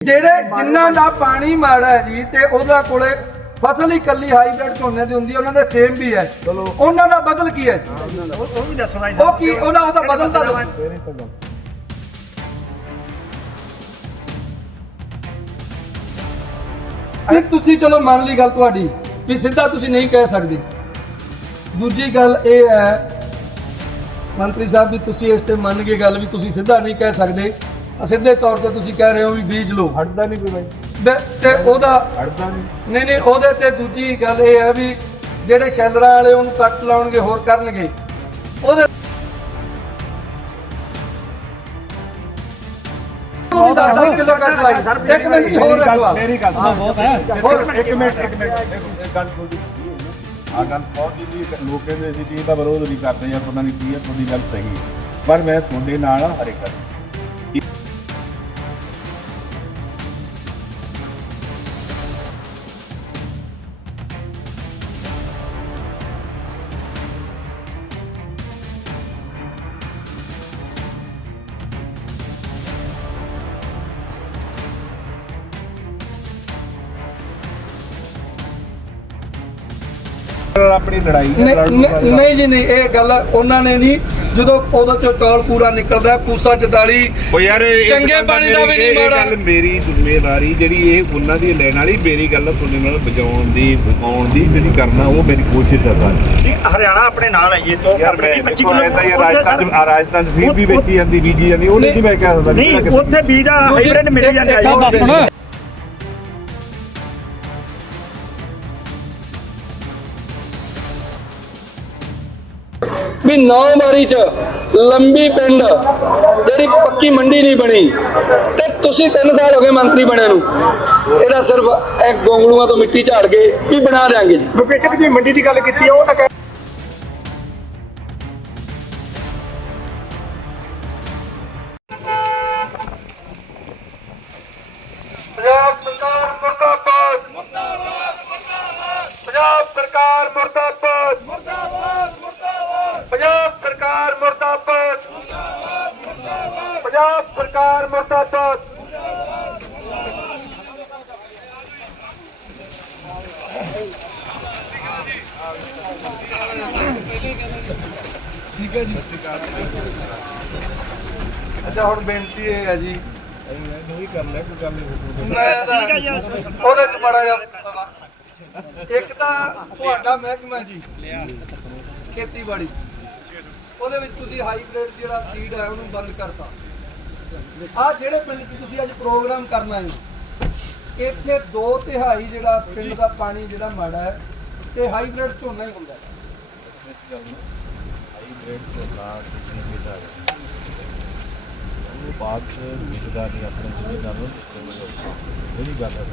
ਜਿਹੜੇ ਜਿਨ੍ਹਾਂ ਦਾ ਪਾਣੀ ਮਾੜਾ ਹੈ ਜੀ ਤੇ ਉਹਦਾ ਕੋਲੇ ਫਸਲ ਹੀ ਕੱਲੀ ਹਾਈਬ੍ਰਿਡ ਝੋਨੇ ਦੀ ਹੁੰਦੀ ਹੈ ਉਹਨਾਂ ਦੇ ਸੇਮ ਵੀ ਹੈ। ਉਹਨਾਂ ਦਾ ਬਦਲ ਕੀ ਹੈ? ਉਹ ਵੀ ਦੱਸੋ ਭਾਈ। ਉਹ ਕੀ ਉਹਦਾ ਉਹਦਾ ਬਦਲ ਤਾਂ ਦੱਸੋ। ਨਹੀਂ ਤੁਸੀਂ ਚਲੋ ਮੰਨ ਲਈ ਗੱਲ ਤੁਹਾਡੀ ਵੀ ਸਿੱਧਾ ਤੁਸੀਂ ਨਹੀਂ ਕਹਿ ਸਕਦੇ। ਦੂਜੀ ਗੱਲ ਇਹ ਹੈ ਮੰਤਰੀ ਸਾਹਿਬ ਵੀ ਤੁਸੀਂ ਇਸ ਤੇ ਮੰਨ ਗਏ ਗੱਲ ਵੀ ਤੁਸੀਂ ਸਿੱਧਾ ਨਹੀਂ ਕਹਿ ਸਕਦੇ। ਸਿੱਧੇ ਤੌਰ ਤੇ ਤੁਸੀਂ ਕਹਿ ਰਹੇ ਹੋ ਵੀ ਬੀਜ ਲਓ। ਹਟਦਾ ਨਹੀਂ ਕੋਈ ਬਾਈ। ਤੇ- ਤੇ ਉਹਦਾ ਹਟਦਾ ਨਹੀਂ। ਨਹੀਂ ਨਹੀਂ ਉਹਦੇ ਤੇ ਦੂਜੀ ਗੱਲ ਇਹ ਹੈ ਵੀ ਜਿਹੜੇ ਸ਼ੈਲਰਾਂ ਵਾਲੇ ਉਹਨੂੰ ਕੱਟ ਲਾਉਣਗੇ ਹੋਰ ਕਰਨਗੇ। ਉਹਦੇ ਉਹ 10 ਕਿਲੋ ਕੱਟ ਲਾਈ। ਇੱਕ ਮਿੰਟ ਹੋਰ ਮੇਰੀ ਗੱਲ ਰੱਖਵਾ ਮੇਰੀ ਗੱਲ ਹਾਂ, ਬਹੁਤ ਹੈ। ਹੋਰ। ਇੱਕ ਮਿੰਟ ਇੱਕ ਮਿੰਟ ਇੱਕ ਗੱਲ ਥੋੜੀ ਆ ਗੱਲ ਬਹੁਤ ਜੀ ਲੋਕ ਕਹਿੰਦੇ ਸੀ ਕਿ ਇਹਦਾ ਵਿਰੋਧ ਨਹੀਂ ਕਰਦੇ ਯਾਰ ਪਤਾ ਨਹੀਂ ਕੀ ਹੈ ਤੁਹਾਡੀ ਗੱਲ ਸਹੀ ਹੈ। ਪਰ ਮੈਂ ਤੁਹਾਡੇ ਨਾਲ ਹਾਂ ਹਰ ਇੱਕ ਗੱਲ। ਆਪਣੀ ਲੜਾਈ ਹੈ ਨਹੀਂ- ਲੜਨ ਨਹੀਂ ਵਾਲਾ। ਨਹੀਂ ਜੀ ਨਹੀਂ ਇਹ ਗੱਲ ਉਹਨਾਂ ਨੇ ਨਹੀਂ। ਜਦੋਂ ਉਹਦੇ ਚੋਂ ਚੌਲ ਪੂਰਾ ਨਿਕਲਦਾ ਹੈ, ਪੂਸਾ 44 ਉਹ ਯਾਰ ਇਹ ਚੰਗੇ ਗੱਲ ਪਾਣੀ ਦਾ ਵੀ ਮੇਰੀ- ਨਹੀਂ ਇਹ ਮਾੜਾ। ਗੱਲ ਮੇਰੀ ਜ਼ਿੰਮੇਵਾਰੀ ਜਿਹੜੀ ਇਹ ਉਹਨਾਂ ਦੀ ਲੈਣ ਵਾਲੀ ਮੇਰੀ ਗੱਲ ਤੁਹਾਡੇ ਨਾਲ ਬਜਾਉਣ ਦੀ ਬਕਾਉਣ ਦੀ ਜਿਹੜੀ ਕਰਨਾ ਉਹ ਮੇਰੀ ਕੋਸ਼ਿਸ਼ ਹੈ ਸਾਰੀ। ਹਰਿਆਣਾ ਆਪਣੇ ਨਾਲ ਹੈ ਇਹ ਤੋਂ ਯਾਰ ਮੈਂ 25 ਦੇਖੋ ਕਿਲੋ ਐਸਾ ਹੀ ਰਾਜਸਥਾਨ ਆ ਰਾਜਸਥਾਨ ਵੀ ਵੇਚੀ ਜਾਂਦੀ ਬੀਜੀ ਜਾਂਦੀ ਉਹ ਨਹੀਂ ਮੈਂ ਕਹਿ ਸਕਦਾ ਨਹੀਂ ਉੱਥੇ ਬੀਜ ਹਾਈਬ੍ਰਿਡ ਮਿਲ ਜਾਂਦਾ ਹੈ ਇੱਕ- ਇੱਕ- ਵੀ ਨੌ ਵਾਰੀ ਚ ਲੰਬੀ ਪਿੰਡ ਜਿਹੜੀ ਪੱਕੀ ਮੰਡੀ ਨਹੀਂ ਬਣੀ ਤੇ ਤੁਸੀਂ 3 ਸਾਲ ਹੋ ਗਏ ਮੰਤਰੀ ਬਣੇ ਨੂੰ। ਇਹਦਾ ਸਿਰਫ ਇਹ ਗੋਂਗਲੂਆਂ ਤੋਂ ਮਿੱਟੀ ਝਾੜ ਕੇ ਵੀ ਬਣਾ ਦਿਆਂਗੇ ਜੀ। ਲੋਕੇਸ਼ਨ ਦੀ ਮੰਡੀ ਦੀ ਗੱਲ ਕੀਤੀ ਉਹ ਤਾਂ ਪੰਜਾਬ ਸਰਕਾਰ ਮੁਰਦਾਬਾਦ। ਮੁਰਦਾਬਾਦ ਮੁਰਦਾਬਾਦ। ਪੰਜਾਬ ਸਰਕਾਰ ਮੁਰਦਾਬਾਦ। ਸਰਕਾਰ ਮੁਰਦਾਬਾਦ। ਪੰਜਾਬ ਸਰਕਾਰ ਮੁਰਦਾਬਾਦ। ਠੀਕ ਹੈ ਜੀ। ਅੱਛਾ ਹੁਣ ਬੇਨਤੀ ਇਹ ਹੈ ਜੀ। ਨਹੀਂ ਕਰ ਲੈ ਕੋਈ ਗੱਲ ਨਹੀਂ ਮੈਂ ਤਾਂ ਠੀਕ ਹੈ ਜੀ। ਉਹਦੇ ਚ ਬੜਾ ਜਿਹਾ ਇੱਕ ਤਾਂ ਤੁਹਾਡਾ ਮਹਿਕਮਾ ਜੀ। ਖੇਤੀਬਾੜੀ। ਉਹਦੇ ਵਿੱਚ ਤੁਸੀਂ ਹਾਈਬ੍ਰਿਡ ਜਿਹੜਾ ਸੀਡ ਹੈ ਉਹਨੂੰ ਬੰਦ ਕਰਤਾ। ਆ ਜਿਹੜੇ ਪਿੰਡ 'ਚ ਤੁਸੀਂ ਅੱਜ ਪ੍ਰੋਗਰਾਮ ਕਰਨਾ ਹੈ ਇੱਥੇ ਦੋ ਤਿਹਾਈ ਜਿਹੜਾ ਪਿੰਡ ਦਾ ਪਾਣੀ ਜਿਹੜਾ ਮਾੜਾ ਹੈ ਤੇ ਹਾਈਬ੍ਰਿਡ ਝੋਨਾ ਹੀ ਹੁੰਦਾ ਹੈ। ਹਾਈਬ੍ਰਿਡ ਬਾਅਦ ਕਿਸੇ ਵੀ ਦਾ ਉਹ ਬਾਤ ਵਿਚਦਾ ਨਹੀਂ ਆਪਣੇ ਜਿਹੜੀ ਗੱਲ ਜਿਹੜੀ ਗੱਲ ਹੈ।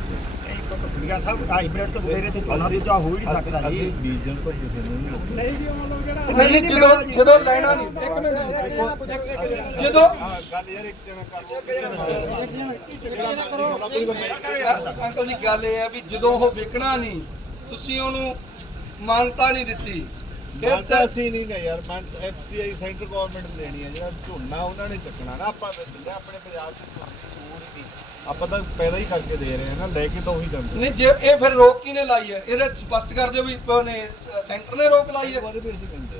ਵੀਰਾਂ ਸਾਹਿਬ ਹਾਈਬ੍ਰਿਡ ਤੋਂ ਬਗੈਰ ਤੇ ਝੋਨਾ ਦੂਜਾ ਹੋ ਹੀ ਨਹੀਂ ਸਕਦਾ ਅਸੀਂ ਜੀ ਬੀਜਣ ਤੋਂ ਕਿਸੇ ਨੂੰ ਨਹੀਂ ਰੋਕਦੇ। ਨਹੀਂ ਜੀ ਉਹ ਲੋਕ ਜਿਹੜਾ ਨਹੀਂ ਜਦੋਂ ਜਦੋਂ ਲੈਣਾ ਨਹੀਂ। ਇੱਕ ਮਿੰਟ ਜਦੋਂ ਗੱਲ ਯਾਰ ਇੱਕ ਜਣਾ ਅ- ਅੰਕਲ ਜੀ ਗੱਲ ਇਹ ਹੈ ਵੀ ਜਦੋਂ ਉਹ ਵਿਕਣਾ ਨਹੀਂ ਤੁਸੀਂ ਉਹਨੂੰ ਮਾਨਤਾ ਨਹੀਂ ਦਿੱਤੀ। ਫਿਰ ਗੱਲ ਤਾਂ ਤਾਂ ਅਸੀਂ ਨਹੀਂ ਨਾ ਯਾਰ ਮੈਂ ਐਫਸੀਆਈ ਸੈਂਟਰ ਗਵਰਨਮੈਂਟ ਲੈਣੀ ਹੈ ਜਿਹੜਾ ਝੋਨਾ ਉਹਨਾਂ ਨੇ ਚੱਕਣਾ ਨਾ ਆਪਾਂ ਦਿੰਦੇ ਆਪਣੇ ਪੰਜਾਬ ਚ ਝੋਨੇ ਸੂਰ ਹੀ ਨਹੀਂ। ਆਪਾਂ ਤਾਂ ਪੈਦਾ ਹੀ ਕਰਕੇ ਦੇ ਰਹੇ ਹਾਂ ਨਾ ਲੈ ਕੇ ਤਾਂ ਉਹੀ ਜਾਂਦੇ ਨਹੀਂ ਜੇ ਇਹ ਫਿਰ ਰੋਕ ਕਿਨੇ ਲਾਈ ਹੈ? ਇਹਦੇ ਸਪਸ਼ਟ ਕਰ ਦਿਓ ਵੀ ਸੈਂਟਰ ਨੇ ਰੋਕ ਲਾਈ ਹੈ। ਬਾਰੇ ਵੀ ਅਸੀਂ ਕਹਿੰਦੇ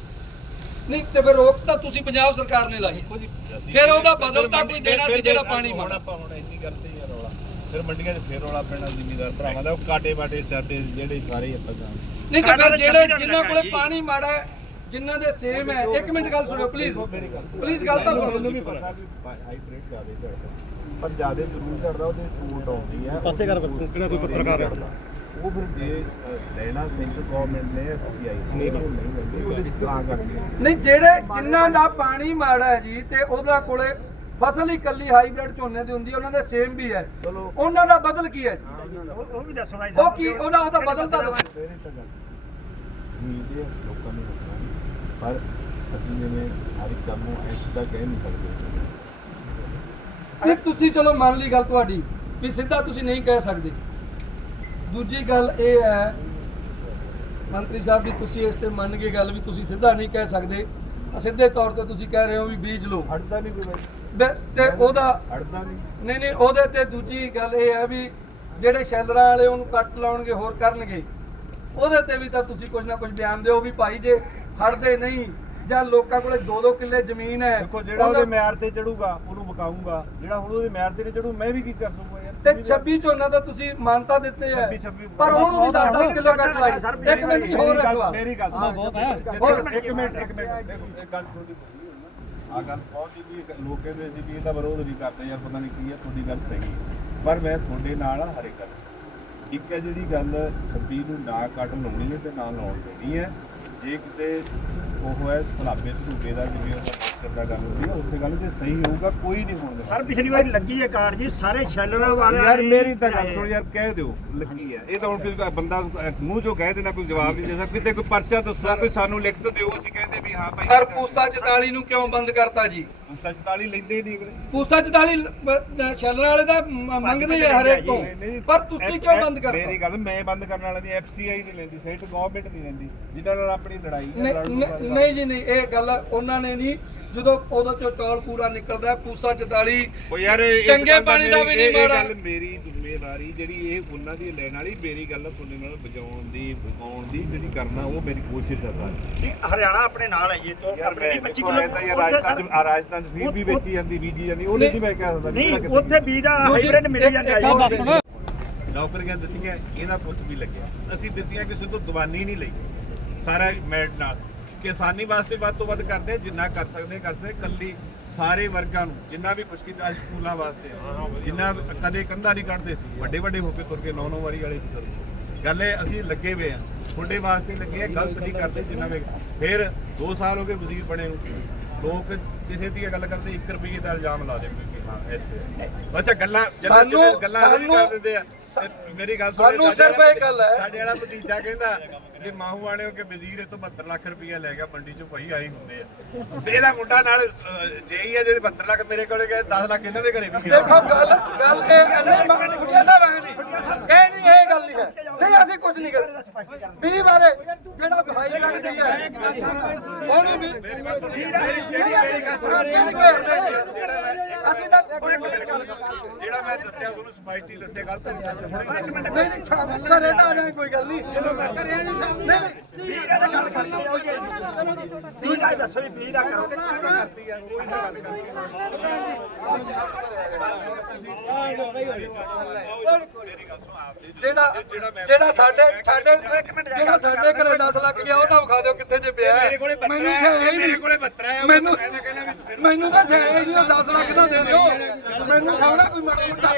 ਨਹੀਂ ਤੇ ਫਿਰ ਰੋਕ ਤਾਂ ਤੁਸੀਂ ਪੰਜਾਬ ਸਰਕਾਰ ਨੇ ਲਾਈ। ਫਿਰ ਉਹਦਾ ਬਦਲ ਤਾਂ ਕੋਈ ਦੇਣਾ ਸੀ ਜਿਹੜਾ ਪਾਣੀ ਹੁਣ। ਆਪਾਂ ਹੁਣ ਇੰਨੀ ਕਰਦੇ ਹੀ ਆ ਰੌਲਾ। ਫਿਰ ਮੰਡੀਆਂ 'ਚ ਫਿਰ ਰੌਲਾ ਪੈਣਾ ਜ਼ਿਮੀਦਾਰ ਭਰਾਵਾਂ ਦਾ ਉਹ ਕਾਟੇ ਬਾਟੇ ਸਾਡੇ ਜਿਹੜੇ ਸਾਰੇ ਆਪਾਂ ਜਾਣਦੇ ਨਹੀਂ ਤੇ ਫਿਰ ਤਾਂ ਜਿਹੜੇ ਜਿਨ੍ਹਾਂ ਕੋਲੇ। ਪਾਣੀ ਮਾੜਾ ਹੈ ਜਿਨ੍ਹਾਂ ਦੇ ਸੇਮ ਹੈ ਇੱਕ ਮਿੰਟ ਗੱਲ ਸੁਣਿਓ ਪਲੀਜ਼ ਪਲੀਜ਼ ਗੱਲ ਤਾਂ ਸੁਣੋ। ਮੈਨੂੰ ਵੀ ਪਤਾ ਹਾਈਬ੍ਰਿਡ ਜ਼ਿਆਦਾ ਝੜਦਾ ਪਰ ਜ਼ਿਆਦਾ ਜ਼ਰੂਰ ਝੜਦਾ ਉਹਦੇ ਸਪੋਰਟ ਆਉਂਦੀ ਹੈ। ਪਾਸੇ ਕਰ ਕਿਹੜਾ ਕੋਈ ਪੱਤਰਕਾਰ ਹੈ। ਉਹ ਫਿਰ ਜੇ ਲੈਣਾ ਸੈਂਟਰ ਗਵਰਨਮੈਂਟ ਨੇ ਐਫਸੀਆਈ ਨਹੀਂ ਲੈਂਦੀ ਉਹਦੇ ਵਿੱਚ ਤਾਂ ਕਰਕੇ। ਨਹੀਂ ਜਿਹੜੇ ਜਿਨ੍ਹਾਂ ਦਾ ਪਾਣੀ ਮਾੜਾ ਹੈ ਜੀ ਤੇ ਉਹਦਾ ਕੋਲੇ ਫਸਲ ਹੀ ਕੱਲੀ ਹਾਈਬ੍ਰਿਡ ਝੋਨੇ ਦੀ ਹੁੰਦੀ ਹੈ ਉਹਨਾਂ ਦੇ ਸੇਮ ਵੀ ਹੈ। ਚਲੋ। ਉਹਨਾਂ ਦਾ ਬਦਲ ਕੀ ਹੈ ਜੀ? ਉਹ ਵੀ ਦੱਸੋ ਭਾਈ ਉਹ ਕੀ ਉਹਦਾ ਉਹਦਾ ਬਦਲ ਤਾਂ ਦੱਸੋ। ਲੋਕਾਂ ਨੇ ਰੱਖਣਾ ਨਹੀਂ। ਪਰ ਅਸੀਂ ਜਿਵੇਂ ਹਰ ਇੱਕ ਕੰਮ ਨੂੰ ਐਸ ਦਾ ਕਹਿ ਨਹੀਂ ਸਕਦੇ। ਨਹੀਂ ਤੁਸੀਂ ਚਲੋ ਮੰਨ ਲਈ ਗੱਲ ਤੁਹਾਡੀ ਵੀ ਸਿੱਧਾ ਤੁਸੀਂ ਨਹੀਂ ਕਹਿ ਸਕਦੇ। ਦੂਜੀ ਗੱਲ ਇਹ ਹੈ ਮੰਤਰੀ ਸਾਹਿਬ ਵੀ ਤੁਸੀਂ ਇਸ ਤੇ ਮੰਨ ਕੇ ਗੱਲ ਵੀ ਤੁਸੀਂ ਸਿੱਧਾ ਨਹੀਂ ਕਹਿ ਸਕਦੇ। ਸਿੱਧੇ ਤੌਰ ਤੇ ਤੁਸੀਂ ਕਹਿ ਰਹੇ ਹੋ ਵੀ ਬੀਜ ਲਓ। ਅੜਦਾ ਨਹੀਂ ਕੋਈ ਤੇ ਉਹਦਾ ਅੜਦਾ ਨਹੀਂ। ਨਹੀਂ ਨਹੀਂ ਉਹਦੇ ਤੇ ਦੂਜੀ ਗੱਲ ਇਹ ਹੈ ਵੀ ਜਿਹੜੇ ਸ਼ੈਲਰਾਂ ਵਾਲੇ ਉਹਨੂੰ ਕੱਟ ਲਾਉਣਗੇ ਹੋਰ ਕਰਨਗੇ। ਉਹਦੇ ਤੇ ਵੀ ਤਾਂ ਤੁਸੀਂ ਕੁਝ ਨਾ ਕੁਝ ਬਿਆਨ ਦਿਓ ਵੀ ਭਾਈ ਜੇ ਹਟਦੇ ਨਹੀਂ ਜਾਂ ਲੋਕਾਂ ਕੋਲੇ 2-2 ਕਿੱਲੇ ਜ਼ਮੀਨ ਹੈ ਦੇਖੋ ਜਿਹੜਾ ਉਹਦੇ ਮਿਆਰ ਤੇ ਚੜੂਗਾ ਉਹਨੂੰ ਵਕਾਊਂਗਾ। ਜਿਹੜਾ ਹੁਣ ਉਹਦੇ ਮਿਆਰ ਤੇ ਚੜੂ ਮੈਂ ਵੀ ਕੀ ਕਰ ਸਕੂਗਾ? ਤੇ 26 ਝੋਨਾ ਤਾਂ ਤੁਸੀਂ ਮਾਨਤਾ ਦਿੱਤੇ ਹੈ। 26 26 ਪਰ ਉਹਨੂੰ ਵੀ 10-10 ਕਿਲੋ ਕੱਟ ਲਾਈ। ਇੱਕ ਮਿੰਟ ਹੋਰ ਰੱਖਵਾ ਮੇਰੀ ਗੱਲ ਹਾਂ, ਬਹੁਤ ਹੈ। ਹੋਰ ਇੱਕ ਮਿੰਟ ਇੱਕ ਮਿੰਟ। ਦੇਖੋ ਇੱਕ ਗੱਲ ਤੁਹਾਡੀ ਆ ਗੱਲ ਬਹੁਤ ਜੀ ਵੀ ਲੋਕ ਕਹਿੰਦੇ ਸੀ ਵੀ ਇਹਦਾ ਵਿਰੋਧ ਨਹੀਂ ਕਰਦੇ ਯਾਰ ਪਤਾ ਨਹੀਂ ਕੀ ਹੈ ਤੁਹਾਡੀ ਗੱਲ ਸਹੀ ਹੈ। ਪਰ ਮੈਂ ਤੁਹਾਡੇ ਨਾਲ ਆ ਹਰੇ ਗੱਲ। ਇੱਕ ਹੈ ਜਿਹੜੀ ਗੱਲ 26 ਨੂੰ ਨਾ ਕੱਟ ਲਾਉਣੀ ਹੈ ਤੇ ਨਾ ਲਾਉਣ ਦੇਣੀ ਹੈ। ਜੇ ਕਿਤੇ ਉਹ ਹੈ ਸਲਾਬੇ ਝੂਟੇ ਦਾ ਜਿਵੇਂ ਉਹ ਮੋਸਟਰ ਦਾ ਗੱਲ ਹੁੰਦੀ ਹੈ ਉੱਥੇ ਗੱਲ ਜੇ ਸਹੀ ਹੋਊਗਾ ਕੋਈ ਨਹੀਂ ਹੋਣ ਦੇਣਾ ਸਰ ਪਿਛਲੀ ਵਾਰੀ ਲੱਗੀ ਹੈ ਕਾਰ ਜੀ ਸਾਰੇ ਛੱਲਣ ਵਾਲੇ ਯਾਰ ਮੇਰੀ ਤਾਂ ਗੱਲ ਸੁਣ ਯਾਰ ਕਹਿ ਦਿਓ ਲੱਗੀ ਹੈ। ਇਹ ਤਾਂ ਹੁਣ ਕੋਈ ਬੰਦਾ ਮੂੰਹ ਚੋਂ ਕਹਿ ਦੇਣਾ ਕੋਈ ਜਵਾਬ ਨਹੀਂ ਦੇ ਸਕਦਾ। ਕਿਤੇ ਕੋਈ ਪਰਚਾ ਦੱਸੋ ਕੋਈ ਸਾਨੂੰ ਲਿਖਤ ਦਿਓ ਅਸੀਂ ਕਹਿੰਦੇ ਵੀ ਹਾਂ ਭਾਈ ਸਰ ਪੂਸਾ 44 ਨੂੰ ਕਿਉਂ ਬੰਦ ਕਰਤਾ ਜੀ? ਪੂਸਾ 44 ਲੈਂਦੇ ਨਹੀਂ ਅਗਲੇ। ਪੂਸਾ 44 ਸ਼ੈਲਰਾਂ ਵਾਲੇ ਦਾ ਮ- ਮੰਗਦੇ ਆ ਹਰੇਕ ਤੋਂ। ਪਰ ਤੁਸੀਂ ਕਿਉਂ ਬੰਦ ਕਰਤਾ? ਮੇਰੀ ਗੱਲ ਮੈਂ ਬੰਦ ਕਰਨ ਵਾਲਾ ਨਹੀਂ ਐਫਸੀਆਈ ਨਹੀਂ ਲੈਂਦੀ ਸੈਂਟ ਗਵਰਨਮੈਂਟ ਨਹੀਂ ਲੈਂਦੀ ਜਿਨ੍ਹਾਂ ਨਾਲ ਆਪਣੀ ਲੜਾਈ ਹੈ ਨਹੀਂ ਲੜਨ ਤੋਂ ਨਹੀਂ- ਬਾਅਦ ਨਹੀਂ ਜੀ ਨਹੀਂ ਇਹ ਗੱਲ ਉਹਨਾਂ ਨੇ ਨਹੀਂ ਜਦੋਂ ਉਦੋਂ ਚੋਂ ਚੌਲ ਪੂਰਾ ਨਿਕਲਦਾ ਹੈ, ਪੂਸਾ 44 ਉਹ ਯਾਰ ਇਹ- ਇਸ ਚੰਗੇ ਗੱਲ ਪਾਣੀ ਦਾ ਮੇਰੀ- ਵੀ ਨਹੀਂ ਇਹ- ਇਹ ਮਾੜਾ। ਗੱਲ ਮੇਰੀ ਜ਼ਿੰਮੇਵਾਰੀ ਜਿਹੜੀ ਇਹ ਉਹਨਾਂ ਦੀ ਲੈਣ ਵਾਲੀ ਮੇਰੀ ਗੱਲ ਤੁਹਾਡੇ ਨਾਲ ਬਚਾਉਣ ਦੀ ਬਚਾਉਣ ਦੀ ਜਿਹੜੀ ਕਰਨਾ ਉਹ ਮੇਰੀ ਕੋਸ਼ਿਸ਼ ਹੈ ਸਾਰੀ। ਜੀ, ਹਰਿਆਣਾ ਆਪਣੇ ਨਾਲ ਹੈ ਜੀ ਤੋਂ ਯਾਰ ਆਪਣੇ ਮੈਂ 25 ਦੇਖੋ ਕਿਲੋ ਐਂ ਤਾਂ ਯਾਰ ਰਾਜਸਥਾਨ ਆ ਰਾਜਸਥਾਨ ਚ ਵੀ ਉਹ- ਵੇਚੀ ਜਾਂਦੀ ਬੀਜੀ ਜਾਂਦੀ ਉਹਨੇ ਨਹੀਂ ਮੈਂ ਕਹਿ ਸਕਦਾ ਕਿਹੜਾ ਨਹੀਂ ਉੱਥੇ ਬੀਜ ਦਾ ਹਾਈਬ੍ਰਿਡ ਮਿਲ ਜਾਂਦਾ ਹੈ ਜੀ। ਨੌਕਰੀਆਂ ਦਿੱਤੀਆਂ ਇਹਦਾ ਪੁੱਛ ਵੀ ਲੱਗਿਆ। ਅਸੀਂ ਦਿੱਤੀਆਂ ਕਿਸੇ ਤੋਂ ਦਵਾਨੀ ਨਹੀਂ ਲਈ। ਸਾਰਾ ਮੈਰਿਟ ਨਾਲ। ਕਿਸਾਨੀ ਵਾਸਤੇ ਵੱਧ ਤੋਂ ਵੱਧ ਕਰਦੇ ਜਿੰਨਾ ਕਰ ਸਕਦੇ ਹਾਂ, ਕਰ ਸਕਦੇ ਹਾਂ। ਕੱਲੀ ਸਾਰੇ ਵਰਗਾਂ ਨੂੰ ਜਿੰਨਾ ਵੀ ਕੁਛ ਕੀਤਾ ਸਕੂਲਾਂ ਵਾਸਤੇ ਜਿੰਨਾ ਕਦੇ ਕੰਧਾ ਨਹੀਂ ਕੱਢਦੇ ਸੀ। ਵੱਡੇ ਵੱਡੇ ਹੋ ਕੇ ਤੁਰ ਕੇ ਨੌ ਨੌ ਵਾਰੀ ਵਾਲੇ ਗੱਲ ਹੈ ਅਸੀਂ ਲੱਗੇ ਹੋਏ ਆ। ਤੁਹਾਡੇ ਵਾਸਤੇ ਲੱਗੇ ਆ ਗਲਤ ਨਹੀਂ ਕਰਦੇ ਜਿੰਨਾ ਵੀ ਫਿਰ 2 ਸਾਲ ਹੋ ਗਏ ਵਜ਼ੀਰ ਬਣੇ ਨੂੰ। ਲੋਕ ਕਿਸੇ ਦੀ ਗੱਲ ਕਰਦੇ 1 ਰੁਪਏ ਦਾ ਇਲਜ਼ਾਮ ਲਾ ਦੇ ਹਾਂ ਇੱਥੇ ਅੱਛਾ ਗੱਲਾਂ ਗੱਲਾਂ ਗੱਲਾਂ ਇਹ ਕਰ ਦਿੰਦੇ ਆ। ਮੇਰੀ ਗੱਲ ਸੁਣੋ, ਸਾਨੂੰ ਸਾਡੇ ਸਿਰਫ ਵਾਲਾ ਇਹ ਗੱਲ ਹੈ। ਸਾਡੇ ਵਾਲਾ ਭਤੀਜਾ ਕਹਿੰਦਾ ਕਿ ਮਾਹੂ ਵਾਲਿਓ ਕਿ ਵਜ਼ੀਰ ਇਹ ਤੋਂ 72 ਲੱਖ ਰੁਪਇਆ ਲੈ ਗਿਆ ਮੰਡੀ ਚੋਂ ਭਾਈ ਆਈ ਹੁੰਦੇ ਆ ਤੇ ਇਹਦਾ ਮੁੰਡਾ ਨਾਲ ਜੇਈ ਹੈ ਜਿਹਦੇ 72 ਲੱਖ ਮੇਰੇ ਕੋਲੇ ਗਏ 10 ਲੱਖ ਇਹਨਾਂ ਦੇ ਘਰੇ ਵੀ ਗਿਆ ਦੇਖੋ ਗੱਲ ਗੱਲ ਇਹ ਨਹੀਂ ਕਹਿੰਦਾ ਨਹੀਂ ਇਹ ਨਹੀਂ ਇਹ ਗੱਲ ਨਹੀਂ ਹੈ ਨਹੀਂ ਅਸੀਂ ਕੁਝ ਨਹੀਂ ਕਰਦੇ ਵੀਹ ਬਾਰੇ ਜਿਹੜਾ ਭਾਈ ਲੱਗਦੀ ਹੈ ਉਹਨੂੰ ਵੀ ਮੇਰੀ ਗੱਲ ਸੁਣੋ, ਨਹੀਂ, ਗੱਲ ਅਸੀਂ ਤਾਂ ਤਾਂ ਜਿਹੜਾ ਮੈਂ ਦੱਸਿਆ ਤੁਹਾਨੂੰ ਸਪਾਈਟੀ ਦੱਸਿਆ ਨਹੀਂ ਦੱਸਿਆ ਹੁਣੇ ਦੱਸਿਆ। ਨਹੀਂ ਨਹੀਂ ਸ਼ਾਮ ਕਰੇ ਤਾਂ ਨਹੀਂ ਕੋਈ ਗੱਲ ਨਹੀਂ ਜਦੋਂ ਮੈਂ ਕਰਿਆ ਨਹੀਂ ਜਿਹੜਾ ਜਿਹੜਾ ਸਾਡੇ ਸਾਡੇ ਜਿਹੜਾ ਸਾਡੇ ਘਰੇ 10 ਲੱਖ ਗਿਆ ਉਹ ਤਾਂ ਵਿਖਾ ਦਿਓ ਕਿੱਥੇ ਜੇ ਪਿਆ ਮੇਰੇ ਕੋਲੇ 72 ਮੈਨੂੰ ਹੈ, ਮੇਰੇ ਕੋਲੇ 72 ਹੈ, ਮੈਨੂੰ ਤਾਂ ਕਹਿੰਦਾ ਮੈਨੂੰ ਤਾਂ ਹੈ ਹੀ 10 ਲੱਖ ਦਾ ਦੇ ਦਿਓ। ਮੈਨੂੰ ਖਾਣਾ ਕੋਈ ਮਾੜਾ ਮੋਟਾ।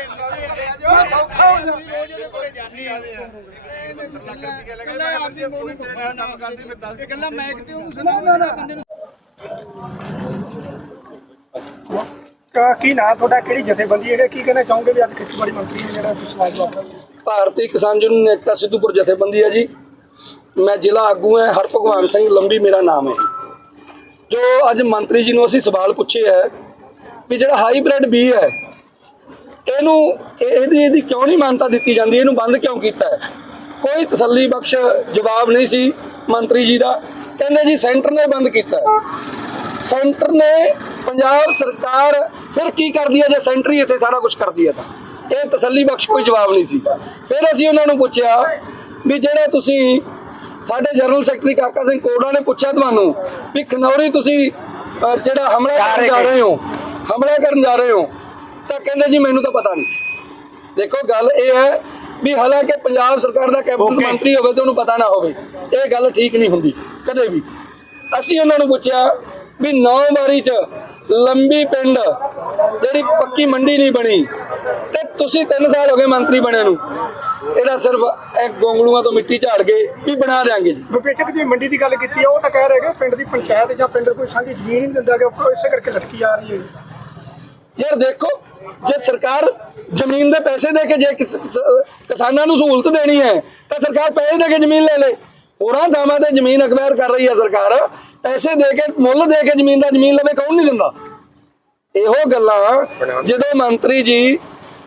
ਕਾ- ਕੀ ਨਾਂ ਤੁਹਾਡਾ? ਕਿਹੜੀ ਜਥੇਬੰਦੀ ਹੈ ਕੀ ਕਹਿਣਾ ਚਾਹੋਗੇ ਵੀ ਅੱਜ ਖੇਤੀਬਾੜੀ ਮੰਤਰੀ ਨੇ ਜਿਹੜਾ ਸਵਾਲ ਜਵਾਬ ਭਾਰਤੀ ਕਿਸਾਨ ਯੂਨੀਅਨ ਏਕਤਾ ਸਿੱਧੂਪੁਰ ਜਥੇਬੰਦੀ ਹੈ ਜੀ। ਮੈਂ ਜ਼ਿਲ੍ਹਾ ਆਗੂ ਹਾਂ। ਹਰਭਗਵਾਨ ਸਿੰਘ ਲੰਬੀ ਮੇਰਾ ਨਾਮ ਹੈ। ਜੋ ਅੱਜ ਮੰਤਰੀ ਜੀ ਨੂੰ ਅਸੀਂ ਸਵਾਲ ਪੁੱਛੇ ਹੈ ਵੀ ਜਿਹੜਾ ਹਾਈਬ੍ਰਿਡ ਬੀ ਹੈ ਇਹਨੂੰ ਇਹ- ਇਹਦੀ ਇਹਦੀ ਕਿਉਂ ਨਹੀਂ ਮਾਨਤਾ ਦਿੱਤੀ ਜਾਂਦੀ? ਇਹਨੂੰ ਬੰਦ ਕਿਉਂ ਕੀਤਾ ਹੈ? ਕੋਈ ਤਸੱਲੀ ਬਖਸ਼ ਜਵਾਬ ਨਹੀਂ ਸੀ ਮੰਤਰੀ ਜੀ ਦਾ। ਕਹਿੰਦੇ ਜੀ ਸੈਂਟਰ ਨੇ ਬੰਦ ਕੀਤਾ। ਸੈਂਟਰ ਨੇ ਪੰਜਾਬ ਸਰਕਾਰ ਫਿਰ ਕੀ ਕਰਦੀ ਹੈ? ਜੇ ਸੈਂਟਰ ਹੀ ਇੱਥੇ ਸਾਰਾ ਕੁਝ ਕਰਦੀ ਹੈ ਤਾਂ। ਇਹ ਤਸੱਲੀ ਬਖਸ਼ ਕੋਈ ਜਵਾਬ ਨਹੀਂ ਸੀ। ਫਿਰ ਅਸੀਂ ਉਹਨਾਂ ਨੂੰ ਪੁੱਛਿਆ ਵੀ ਜਿਹੜਾ ਤੁਸੀਂ ਸਾਡੇ ਜਨਰਲ ਸੈਕਟਰੀ ਕਾਕਾ ਸਿੰਘ ਕੋੜਾ ਨੇ ਪੁੱਛਿਆ ਤੁਹਾਨੂੰ ਵੀ ਖਨੌਰੀ ਤੁਸੀਂ ਜਿਹੜਾ ਹਮਲਾ ਕਰਨ ਜਾ ਰਹੇ ਹੋ ਹਮਲਾ ਕਰਨ ਜਾ ਰਹੇ ਹੋ ਤਾਂ ਕਹਿੰਦੇ ਜੀ ਮੈਨੂੰ ਤਾਂ ਪਤਾ ਨਹੀਂ ਸੀ। ਦੇਖੋ ਗੱਲ ਇਹ ਹੈ ਵੀ ਹਾਲਾਂਕਿ ਪੰਜਾਬ ਸਰਕਾਰ ਦਾ ਕੈਬਨਿਟ ਮੰਤਰੀ ਹੋਵੇ ਤੇ ਉਹਨੂੰ ਪਤਾ ਨਾ ਹੋਵੇ ਇਹ ਗੱਲ ਠੀਕ ਨਹੀਂ ਹੁੰਦੀ ਕਦੇ ਵੀ। ਅਸੀਂ ਉਹਨਾਂ ਨੂੰ ਪੁੱਛਿਆ ਵੀ ਨੌ ਵਾਰੀ ਚ ਲੰਬੀ ਪਿੰਡ ਜਿਹੜੀ ਪੱਕੀ ਮੰਡੀ ਨਹੀਂ ਬਣੀ ਤੇ ਤੁਸੀਂ 3 ਸਾਲ ਹੋ ਗਏ ਮੰਤਰੀ ਬਣੇ ਨੂੰ। ਇਹਦਾ ਸਿਰਫ ਇਹ ਗੋਂਗਲੂਆਂ ਤੋਂ ਮਿੱਟੀ ਝਾੜ ਕੇ ਵੀ ਬਣਾ ਦੇਾਂਗੇ ਜੀ। ਵਿਪੇਸ਼ਕ ਜੀ ਮੰਡੀ ਦੀ ਗੱਲ ਕੀਤੀ ਹੈ ਉਹ ਤਾਂ ਕਹਿ ਰਹੇ ਕਿ ਪਿੰਡ ਦੀ ਪੰਚਾਇਤ ਜਾਂ ਪਿੰਡ ਕੋਈ ਸਾਂਝੀ ਜ਼ਮੀਨ ਨਹੀਂ ਦਿੰਦਾ ਕਿ ਉਹ ਇਸੇ ਕਰਕੇ ਲਟਕੀ ਆ ਰਹੀ ਹੈ। ਯਾਰ ਦੇਖੋ, ਜੇ ਸਰਕਾਰ ਜ਼ਮੀਨ ਦੇ ਪੈਸੇ ਦੇ ਕੇ ਜੇ ਕਿਸਾਨਾਂ ਨੂੰ ਸਹੂਲਤ ਦੇਣੀ ਹੈ, ਤਾਂ ਸਰਕਾਰ ਪੈਸੇ ਦੇ ਕੇ ਜ਼ਮੀਨ ਲੈ ਲੇ। ਹੋਰਾਂ ਥਾਵਾਂ ਤੇ ਜ਼ਮੀਨ ਅਕਵਾਇਰ ਕਰ ਰਹੀ ਹੈ ਸਰਕਾਰ। ਪੈਸੇ ਦੇ ਕੇ, ਮੁੱਲ ਦੇ ਕੇ ਜ਼ਮੀਨ ਦਾ ਜ਼ਮੀਨ ਲਵੇ, ਕੌਣ ਨਹੀਂ ਦਿੰਦਾ? ਇਹੋ ਗੱਲਾਂ, ਜਦੋਂ ਮੰਤਰੀ ਜੀ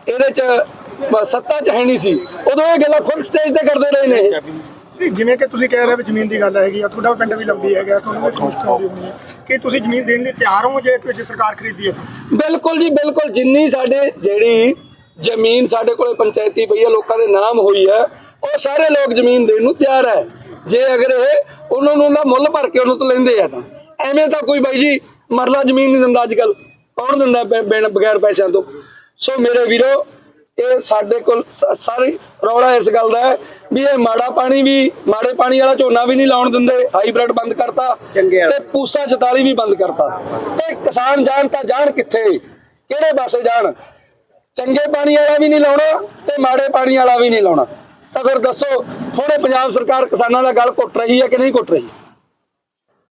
ਇਹਦੇ ਚ ਸੱਤਾ ਚ ਹੈ ਨਹੀਂ ਸੀ, ਉਦੋਂ ਇਹ ਗੱਲਾਂ ਖੁਦ ਸਟੇਜ ਤੇ ਕਰਦੇ ਰਹੇ ਨੇ। ਜਿਵੇਂ ਕਿ ਤੁਸੀਂ ਕਹਿ ਰਹੇ ਹੋ ਜ਼ਮੀਨ ਦੀ ਗੱਲ ਹੈਗੀ ਆ, ਤੁਹਾਡਾ ਪਿੰਡ ਵੀ ਲੰਬੀ ਹੈਗਾ, ਤੁਹਾਨੂੰ ਵੀ ਮੁਸ਼ਕਲ ਆਉਂਦੀ ਹੋਣੀ ਹੈ। ਕਿ ਤੁਸੀਂ ਜ਼ਮੀਨ ਦੇਣ ਲਈ ਤਿਆਰ ਹੋ ਜੇ ਜੇ ਸਰਕਾਰ ਖਰੀਦੀ ਹੈ ਬਿਲਕੁਲ ਜੀ, ਬਿਲਕੁਲ। ਜਿੰਨੀ ਸਾਡੇ ਜਿਹੜੀ ਜ਼ਮੀਨ ਸਾਡੇ ਕੋਲੇ ਪੰਚਾਇਤੀ ਪਈ ਹੈ, ਲੋਕਾਂ ਦੇ ਨਾਮ ਹੋਈ ਹੈ, ਉਹ ਸਾਰੇ ਲੋਕ ਜ਼ਮੀਨ ਦੇਣ ਨੂੰ ਤਿਆਰ ਹੈ। ਜੇ ਅਗਰ ਇਹ ਉਹਨਾਂ ਨੂੰ ਨਾ ਮੁੱਲ ਭਰ ਕੇ ਉਹਨੂੰ ਤੋਂ ਲੈਂਦੇ ਆ ਤਾਂ। ਐਵੇਂ ਤਾਂ ਕੋਈ ਬਾਈ ਜੀ ਮਰਲਾ ਜ਼ਮੀਨ ਨਹੀਂ ਦਿੰਦਾ ਅੱਜ ਕੱਲ ਕੌਣ ਦਿੰਦਾ ਬਿਨ, ਬਗੈਰ ਪੈਸਿਆਂ ਤੋਂ? ਸੋ ਮੇਰੇ ਵੀਰੋ ਇਹ ਸਾਡੇ ਕੋਲ ਸਾਰੀ ਰੌਲਾ ਇਸ ਗੱਲ ਦਾ ਹੈ ਵੀ ਇਹ ਮਾੜਾ ਪਾਣੀ ਵੀ ਮਾੜੇ ਪਾਣੀ ਵਾਲਾ ਝੋਨਾ ਵੀ ਨਹੀਂ ਲਾਉਣ ਦਿੰਦੇ ਹਾਈਬ੍ਰਿਡ ਬੰਦ ਕਰਤਾ ਤੇ ਪੂਸਾ 44 ਵੀ ਬੰਦ ਕਰਤਾ। ਤੇ ਕਿਸਾਨ ਜਾਣ ਤਾਂ ਜਾਣ ਕਿੱਥੇ? ਕਿਹੜੇ ਪਾਸੇ ਜਾਣ? ਚੰਗੇ ਪਾਣੀ ਵਾਲਾ ਵੀ ਨਹੀਂ ਲਾਉਣਾ ਤੇ ਮਾੜੇ ਪਾਣੀ ਵਾਲਾ ਵੀ ਨਹੀਂ ਲਾਉਣਾ। ਤਾਂ ਫਿਰ ਦੱਸੋ ਹੁਣ ਪੰਜਾਬ ਸਰਕਾਰ ਕਿਸਾਨਾਂ ਦਾ ਗਲ ਘੁੱਟ ਰਹੀ ਹੈ ਕਿ ਨਹੀਂ ਘੁੱਟ ਰਹੀ?